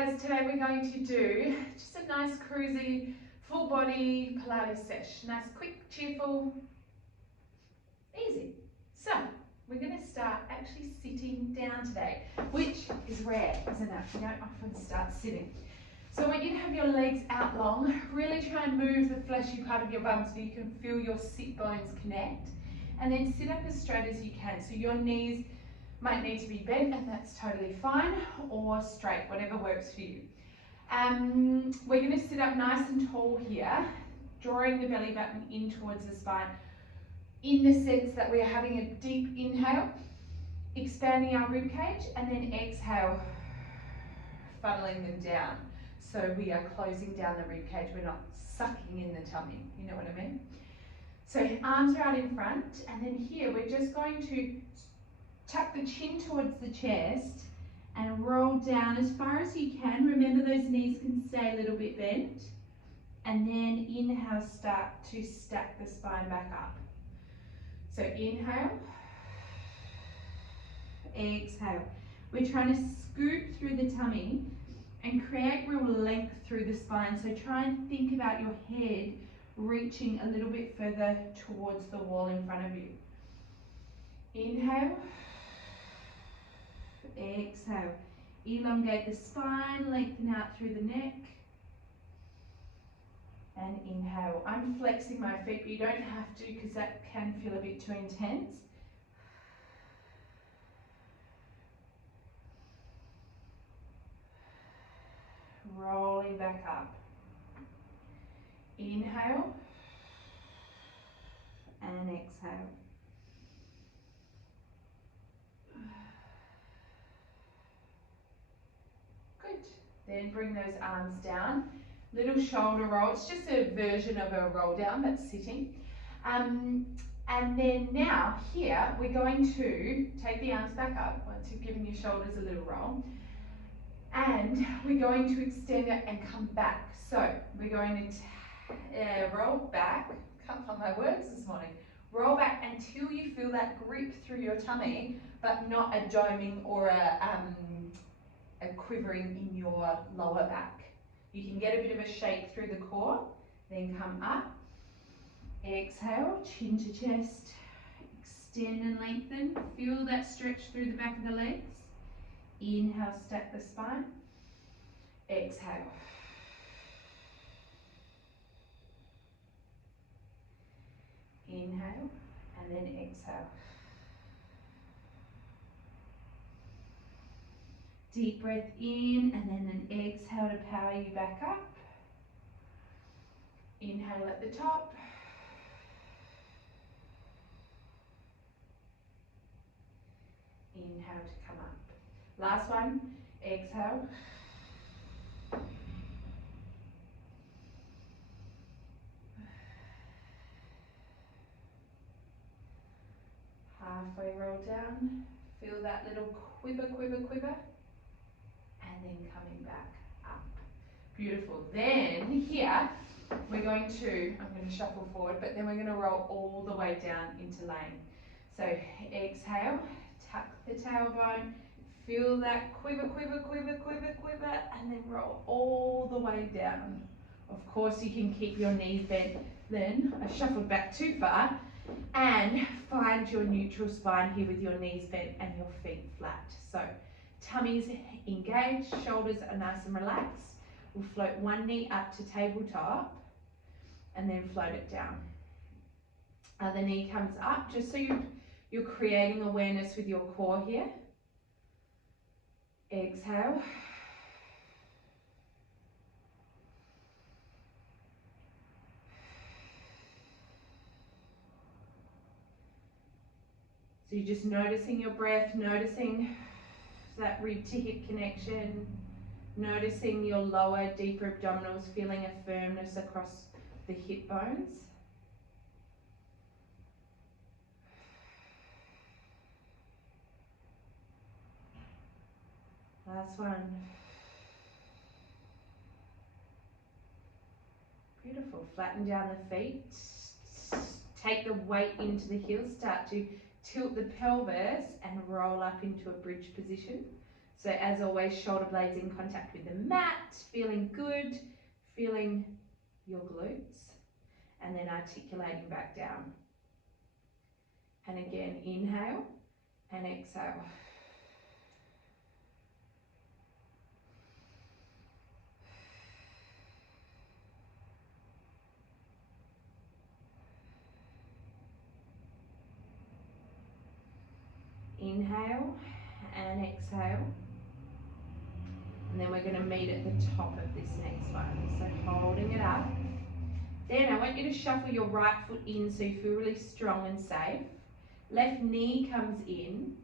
guys, today we're going to do just a nice cruisy full body Pilates sesh. Nice, quick, cheerful, easy. So we're going to start actually sitting down today, which is rare, isn't it? You don't often start sitting. So I want you to have your legs out long, really try and move the fleshy part of your bum so you can feel your sit bones connect, and then sit up as straight as you can. So your knees might need to be bent, and that's totally fine, or straight, whatever works for you. We're going to sit up nice and tall here, drawing the belly button in towards the spine, in the sense that we're having a deep inhale, expanding our rib cage, and then exhale, funneling them down. So we are closing down the rib cage, we're not sucking in the tummy, you know what I mean? So arms are out in front, and then here we're just going to tuck the chin towards the chest and roll down as far as you can. Remember, those knees can stay a little bit bent. And then inhale, start to stack the spine back up. So inhale, exhale. We're trying to scoop through the tummy and create real length through the spine. So try and think about your head reaching a little bit further towards the wall in front of you. Inhale. Exhale. Elongate the spine, lengthen out through the neck. And inhale. I'm flexing my feet, but you don't have to because that can feel a bit too intense. Rolling back up. Inhale. And exhale. Then bring those arms down, little shoulder roll. It's just a version of a roll down that's sitting. And then now here, we're going to take the arms back up once you've given your shoulders a little roll. And we're going to extend it and come back. So we're going to roll back, can't find my words this morning. Roll back until you feel that grip through your tummy, but not a doming or a quivering in your lower back. You can get a bit of a shake through the core, then come up. Exhale, chin to chest, extend and lengthen. Feel that stretch through the back of the legs. Inhale, stack the spine. Exhale. Inhale, and then exhale. Deep breath in, and then an exhale to power you back up. Inhale at the top. Inhale to come up. Last one, exhale. Halfway roll down. Feel that little quiver, quiver, quiver. And then coming back up. Beautiful. Then here, I'm going to shuffle forward, but then we're going to roll all the way down into lane. So exhale, tuck the tailbone, feel that quiver, quiver, quiver, quiver, quiver, and then roll all the way down. Of course, you can keep your knees bent. Then I shuffled back too far, and find your neutral spine here with your knees bent and your feet flat. So tummy's engaged, shoulders are nice and relaxed. We'll float one knee up to tabletop and then float it down. Other knee comes up, just so you're creating awareness with your core here. Exhale. So you're just noticing your breath, noticing that rib to hip connection, noticing your lower, deeper abdominals, feeling a firmness across the hip bones. Last one. Beautiful. Flatten down the feet. Take the weight into the heels. Start to tilt the pelvis and roll up into a bridge position. So as always, shoulder blades in contact with the mat, feeling good, feeling your glutes, and then articulating back down. And again, inhale and exhale. Inhale and exhale. And then we're going to meet at the top of this next one. So holding it up. Then I want you to shuffle your right foot in so you feel really strong and safe. Left knee comes in.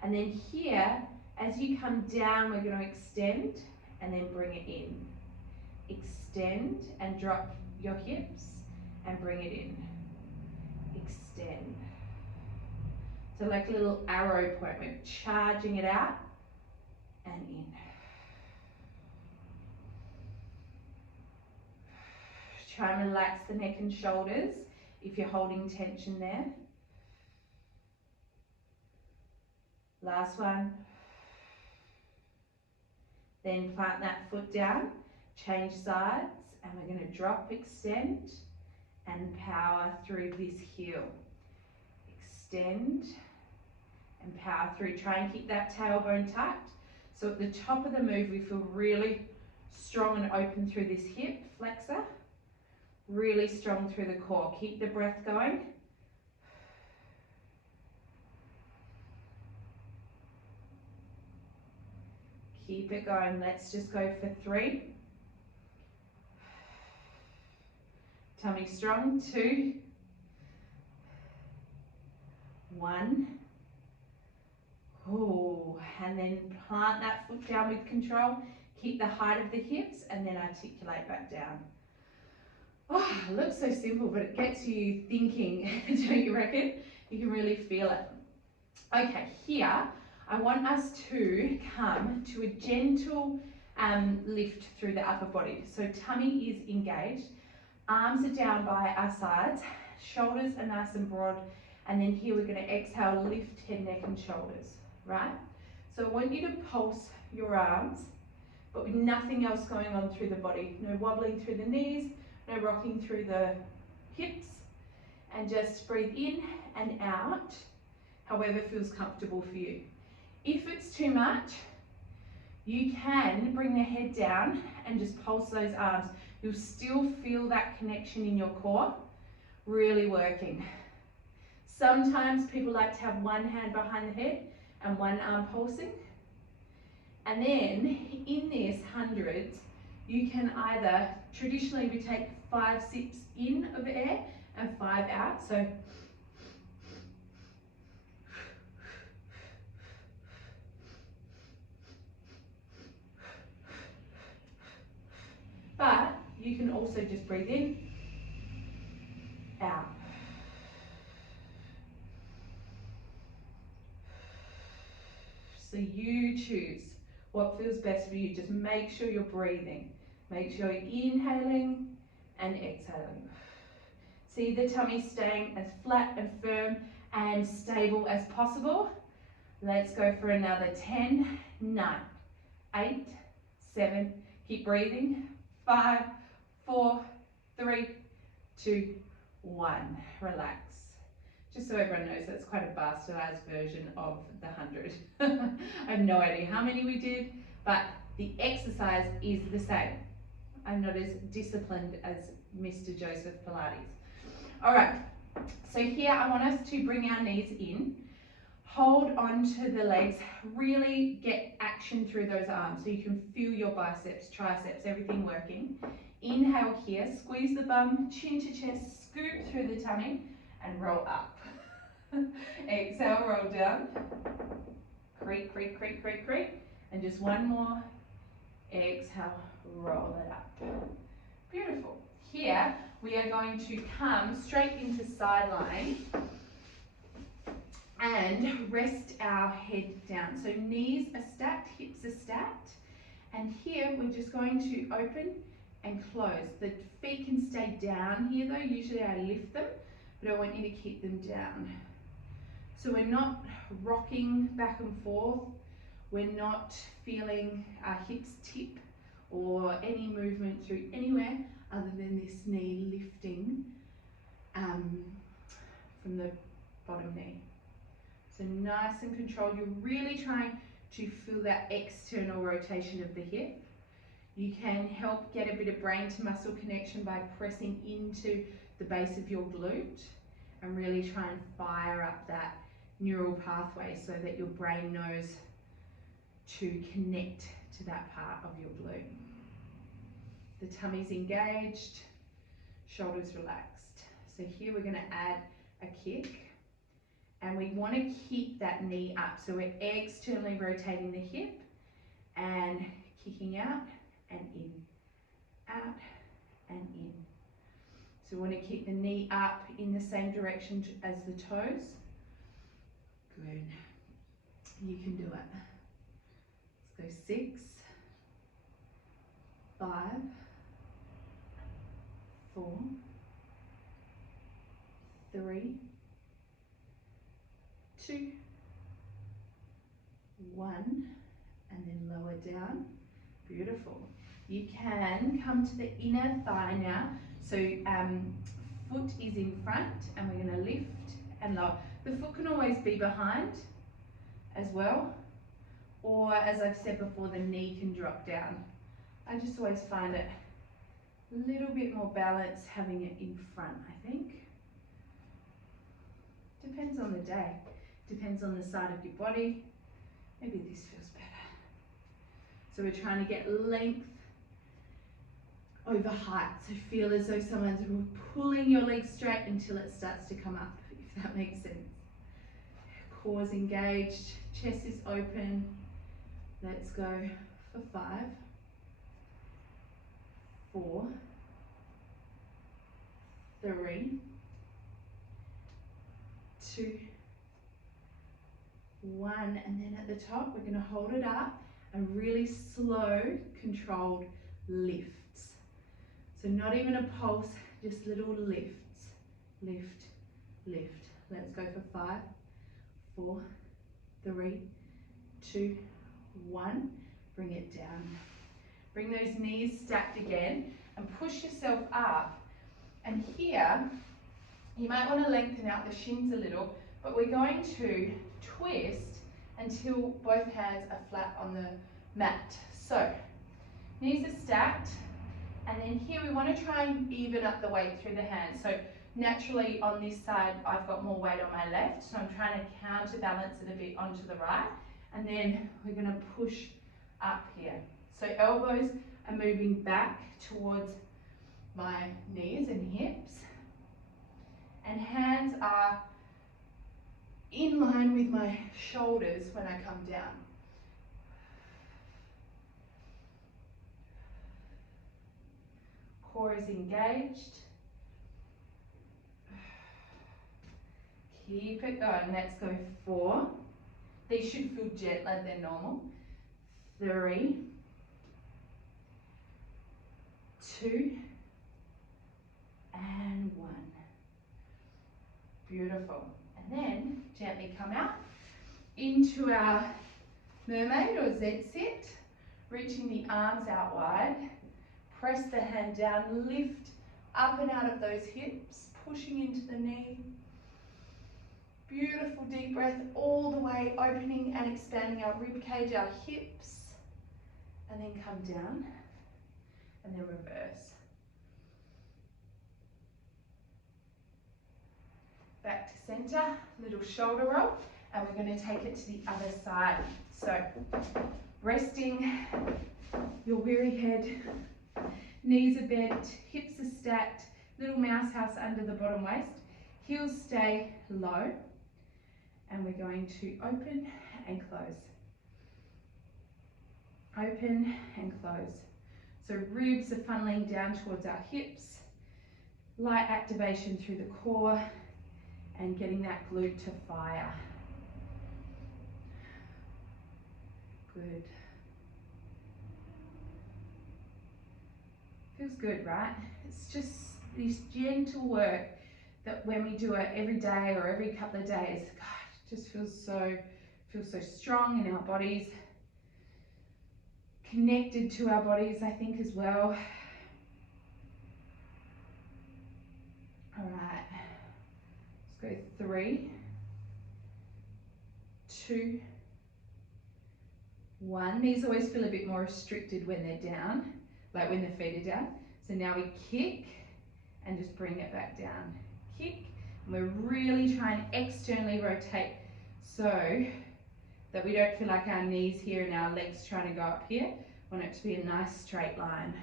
And then here, as you come down, we're going to extend and then bring it in. Extend and drop your hips and bring it in. Extend. So like a little arrow point, we're charging it out and in. Try and relax the neck and shoulders if you're holding tension there. Last one. Then plant that foot down, change sides, and we're going to drop, extend, and power through this heel. Extend and power through. Try and keep that tailbone tucked. So at the top of the move, we feel really strong and open through this hip flexor. Really strong through the core. Keep the breath going. Keep it going. Let's just go for 3. Tummy strong. 2. 1. Ooh. And then plant that foot down with control. Keep the height of the hips and then articulate back down. Oh, it looks so simple, but it gets you thinking, don't you reckon? You can really feel it. Okay, here, I want us to come to a gentle lift through the upper body. So tummy is engaged, arms are down by our sides, shoulders are nice and broad, and then here we're going to exhale, lift head, neck and shoulders, right? So I want you to pulse your arms, but with nothing else going on through the body. No wobbling through the knees, no rocking through the hips, and just breathe in and out, however feels comfortable for you. If it's too much, you can bring the head down and just pulse those arms. You'll still feel that connection in your core, really working. Sometimes people like to have one hand behind the head and one arm pulsing. And then in this hundreds, you can either, traditionally we take 5 sips in of air and 5 out. So but you can also just breathe in, out. So you choose what feels best for you. Just make sure you're breathing. Make sure you're inhaling and exhaling. See the tummy staying as flat and firm and stable as possible. Let's go for another 10, 9, 8, 7, keep breathing, 5, 4, 3, 2, 1. Relax. Just so everyone knows, that's quite a bastardized version of the 100. I have no idea how many we did, but the exercise is the same. I'm not as disciplined as Mr. Joseph Pilates. All right, so here I want us to bring our knees in, hold onto the legs, really get action through those arms so you can feel your biceps, triceps, everything working. Inhale here, squeeze the bum, chin to chest, scoop through the tummy and roll up. Exhale, roll down, creak, creak, creak, creak, creak, and just one more. Exhale, roll it up. Beautiful. Here we are going to come straight into side lying and rest our head down. So knees are stacked, hips are stacked, and here we're just going to open and close. The feet can stay down here though. Usually I lift them, but I want you to keep them down. So we're not rocking back and forth we're not feeling our hips tip or any movement through anywhere other than this knee lifting from the bottom knee. So nice and controlled. You're really trying to feel that external rotation of the hip. You can help get a bit of brain to muscle connection by pressing into the base of your glute and really try and fire up that neural pathway so that your brain knows to connect to that part of your glute. The tummy's engaged, shoulders relaxed. So here we're going to add a kick, and we want to keep that knee up. So we're externally rotating the hip and kicking out and in, out and in. So we want to keep the knee up in the same direction as the toes. Good. You can do it. Let's go 6, 5, 4, 3, 2, 1, and then lower down. Beautiful. You can come to the inner thigh now. So foot is in front and we're going to lift and lower. The foot can always be behind as well, or as I've said before, the knee can drop down. I just always find it a little bit more balanced having it in front, I think. Depends on the day, depends on the side of your body. Maybe this feels better. So we're trying to get length over height. So feel as though someone's pulling your legs straight until it starts to come up, if that makes sense. Core's engaged, chest is open. Let's go for 5, 4, 3, 2, 1, and then at the top we're going to hold it up and really slow, controlled lifts. So not even a pulse, just little lifts. Lift, lift. Let's go for 5, 4, 3, 2, 1. Bring it down. Bring those knees stacked again and push yourself up. And here, you might want to lengthen out the shins a little, but we're going to twist until both hands are flat on the mat. So, knees are stacked, and then here we want to try and even up the weight through the hands. So naturally on this side, I've got more weight on my left, so I'm trying to counterbalance it a bit onto the right, and then we're going to push up here. So elbows are moving back towards my knees and hips, and hands are in line with my shoulders when I come down. Core is engaged. Keep it going. Let's go 4. These should feel gentler than normal. 3, 2, and 1. Beautiful. And then gently come out into our mermaid or Z sit, reaching the arms out wide. Press the hand down, lift up and out of those hips, pushing into the knee. Beautiful deep breath all the way, opening and expanding our rib cage, our hips, and then come down, and then reverse. Back to center, little shoulder roll, and we're going to take it to the other side. So, resting your weary head, knees are bent, hips are stacked, little mouse house under the bottom waist, heels stay low, and we're going to open and close. Open and close. So ribs are funneling down towards our hips, light activation through the core, and getting that glute to fire. Good. Feels good, right? It's just this gentle work that when we do it every day or every couple of days, God, it just feels so strong in our bodies. connected to our bodies, I think, as well. All right, let's go 3, 2, 1. These always feel a bit more restricted when they're down, like when the feet are down. So now we kick and just bring it back down. Kick, and we're really trying to externally rotate so that we don't feel like our knees here and our legs trying to go up here. Want it to be a nice straight line.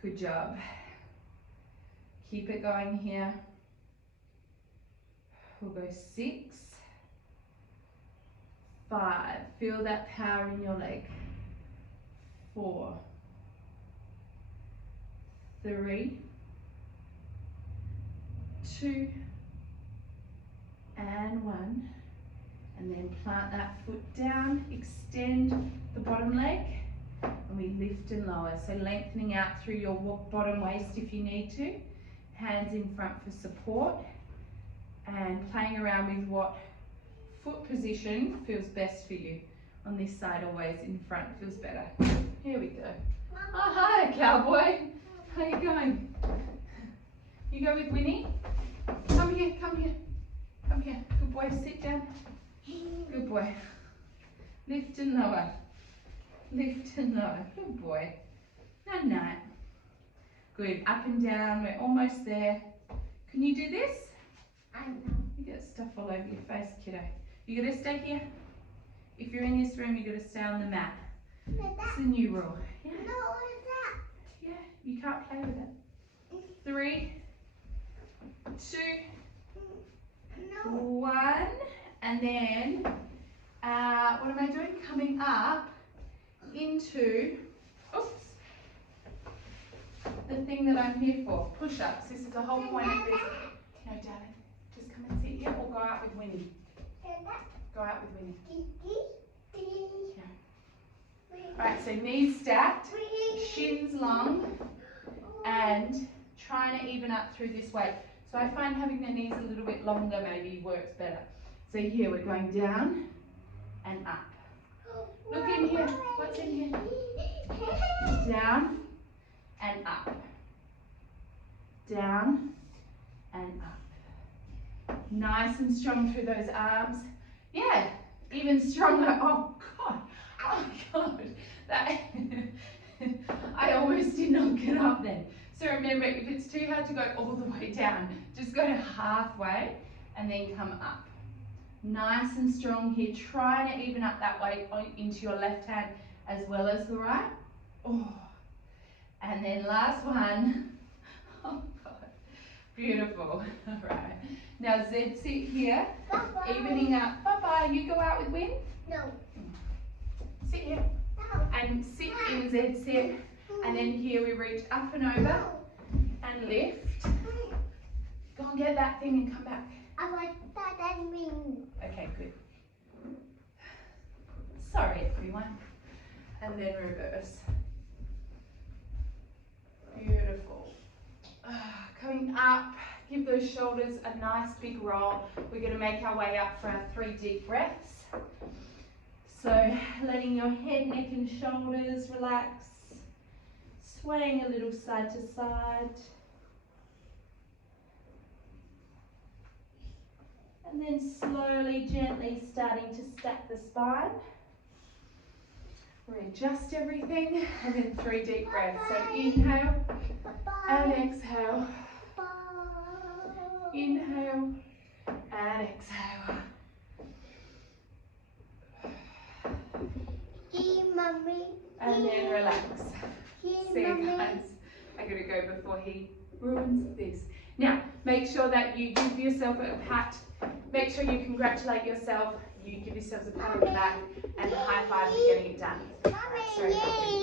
Good job. Keep it going here. We'll go 6, 5. Feel that power in your leg. 4, 3, 2, and 1. And then plant that foot down, extend the bottom leg, and we lift and lower. So lengthening out through your bottom waist if you need to. Hands in front for support, and playing around with what foot position feels best for you. On this side, always in front feels better. Here we go. Oh, hi, cowboy. How you going? You go with Winnie? Come here, come here. Come here. Good boy, sit down. Good boy. Lift and lower. Lift and lower. Good boy. Night night. Good. Up and down. We're almost there. Can you do this? I know. You get stuff all over your face, kiddo. You gotta stay here. If you're in this room, you gotta stay on the mat. It's the new rule. Yeah. No, what's that? Yeah. You can't play with it. 3, 2, No. 1, and then what am I doing? Coming up into, oops, the thing that I'm here for, push-ups. This is the whole point of this. No, darling, just come and sit here or go out with Winnie. Go out with Winnie. Yeah. Alright, so knees stacked, shins long, and trying to even up through this weight. So I find having the knees a little bit longer maybe works better. So here we're going down and up. Look in here. What's in here? Down and up. Down and up. Nice and strong through those arms. Yeah, even stronger. Oh God. Oh God. That I almost did not get up then. So remember, if it's too hard to go all the way down, just go to halfway and then come up. Nice and strong here. Try to even up that weight into your left hand as well as the right. Oh. And then last one. Oh God. Beautiful. All right. Now Z sit here. Bye-bye. Evening up. Bye-bye. You go out with Win? No. Sit here. No. And sit in Z sit. And then here we reach up and over and lift. Go and get that thing and come back. I like that and me. Okay, good. Sorry, everyone. And then reverse. Beautiful. Coming up, give those shoulders a nice big roll. We're going to make our way up for our 3 deep breaths. So letting your head, neck and shoulders relax. Swaying a little side to side. And then slowly, gently starting to stack the spine. Readjust everything, and then 3 deep breaths. So inhale and exhale. Inhale and exhale. Mommy. And then relax. See you Mommy. guys. I gotta go before he ruins this. Now, make sure that you give yourself a pat. Make sure you congratulate yourself. You give yourselves a pat on the back and a high five for getting it done. Mommy, Sorry. yay.